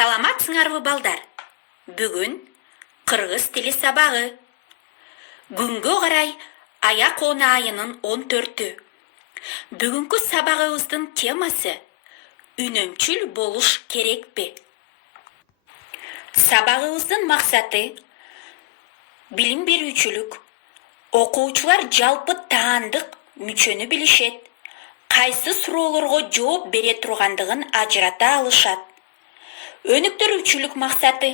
Саламатсыңарбы балдар? Бүгін қырғыз тілі сабағы. Күнгө қарай аяқ 10 айының 14-ті. Бүгінгі сабағымыздың темасы үнемшіл болуш керек пе? Сабағымыздың мақсаты билим берүүчүлүк. Окуучулар жалпы таандык мүчөнү билишет. Кайсы суроолорго жооп бере тургандыгын ажырата алышат. Өнүктүрүүчүлүк максаты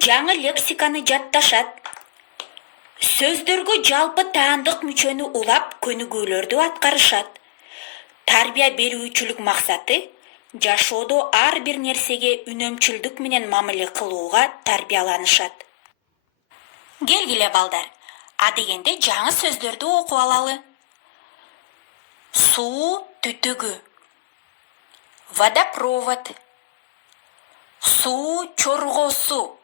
жаңы лексиканы жатташат. Сөздөргө жалпы таандык мүчөнү улап көнүгүүлөрдү аткарышат. Тарбия берүүчүлүк максаты жашоодо ар бир нерсеге үнөмчүлдүк менен мамиле кылууга тарбияланышат. Келгиле балдар, адегенде жаңы сөздөрдү окуп алалы. Суу түтүгү, водопровод, суу чоргосу,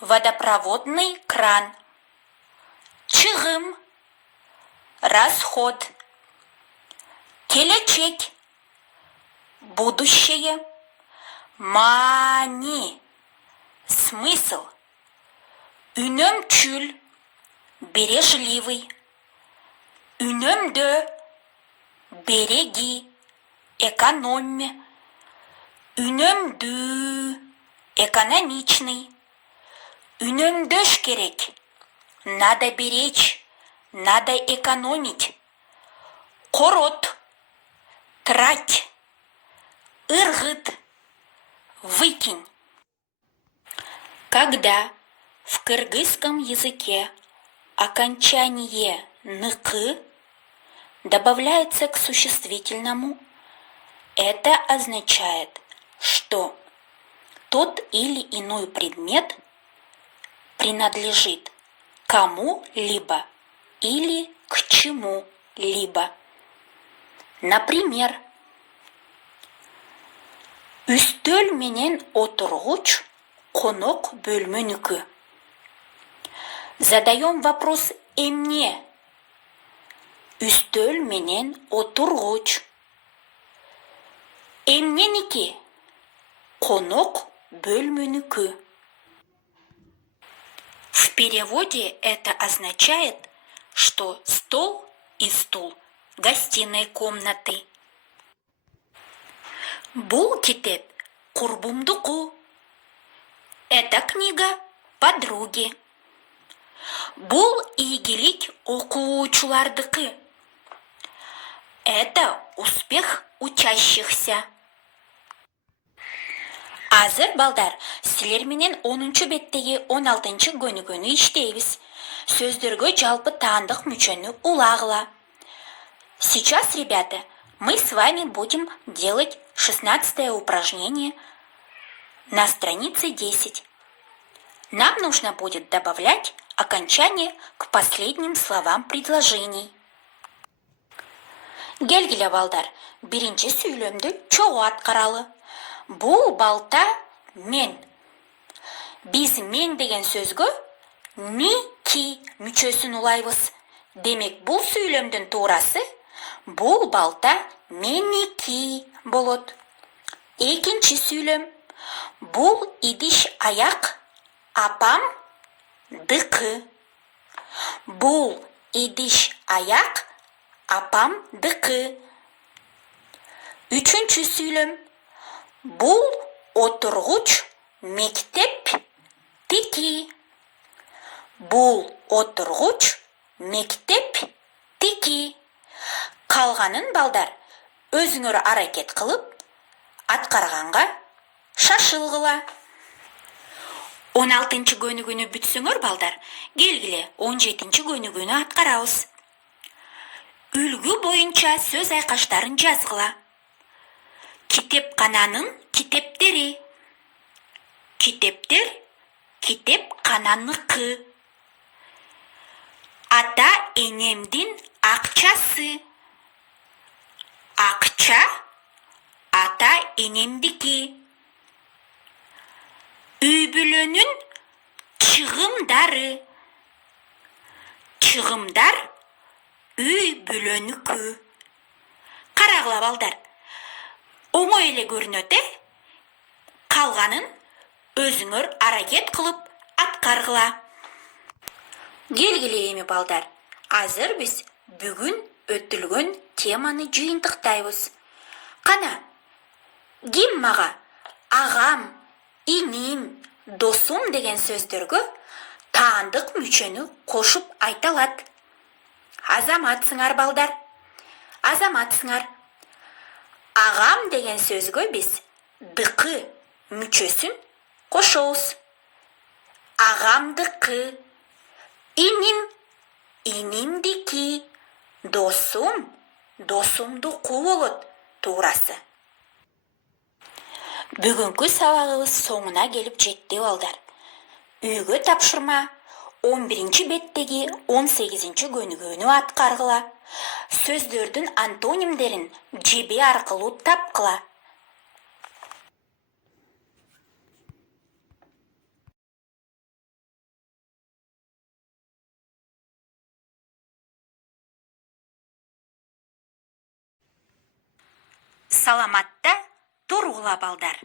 водопроводный кран, чыгым, расход, келечек, будущее, маани, смысл, үнөмчүл, бережливый, үнөмдө, береги, экономи, үнөмдүү, экономичный, үнөмдөш керек, надо беречь, надо экономить, корот, трать, ыргыт, выкинь. Когда в кыргызском языке окончание «ныкы» добавляется к существительному, это означает, что тот или иной предмет принадлежит кому-либо или к чему-либо. Например, үстөл менен отургуч конок бөлмөнүкү. Задаем вопрос эмне. Үстөл менен отургуч. Эмненики? Конок бөлмөнүкү. В переводе это означает, что стол и стул гостиной комнаты. Бул китеп курбумдуку. Эта книга подруги. Бул ийгилик окуучулардыкы. Это успех учащихся. Азыр балдар, силер менен 10-чу беттеги 16-чы көнүгүүнү иштейбиз. Сөздөргө жалпы таандык мүчөнү улагыла. Сейчас, ребята, мы с вами будем делать 16-е упражнение на странице 10. Нам нужно будет добавлять окончание к последним словам предложений. Келгиле балдар, биринчи сүйлөмдү чогуу аткаралы. Бул балта мен. Биз мен деген сөзгө ми-ки мүчөсүн улайбыз. Демек, бул сүйлөмдүн туурасы бул балта меники болот. Экинчи сүйлөм. Бул идиш аяк апам дыкы. Бул идиш аяк апам дыкы. Үчүнчү сүйлөм. Бул отургуч мектеп тики. Бул отургуч мектеп тики. Калганын балдар өзүңөр аракет кылып, аткарганга шашылгыла. 16-чы көнүгүүнү бүтсөңөр балдар, келгиле 17-чи көнүгүүнү аткарабыз. Үлгү боюнча сөз айкаштарын жазгыла. Китепкананын китептери. Китептер китепкананыкы. Ата энемдин акчасы. Акча ата энемдики. Үй бүлөнүн чыгымдары. Чыгымдар үй бүлөнүкү. Карагыла балдар. Оңой эле көрүнөт, қалғанын өзіңір аракет қылып атқарғыла. Келгіле эми балдар, азыр біз бүгін өтілген теманы жиынтықтайбыз. Қана, ким маға ағам, иним, досум деген сөздерге таандық мүчені қошып айталат. Азаматсыңар балдар, азаматсыңар. Ағам деген сөзге біз дықы мүчесін қошоуыз. Ағамдықы, инимдики, досумдуку болот туурасы. Бүгүнкү сабагыбыз соңуна келип жетти балдар. Үйгө тапшырма 11 беттеги 18 көнүгүүнү аткаргыла. Сөздөрдүн антонимдерин жеби аркылуу тапкыла. Саламатта тургула балдар.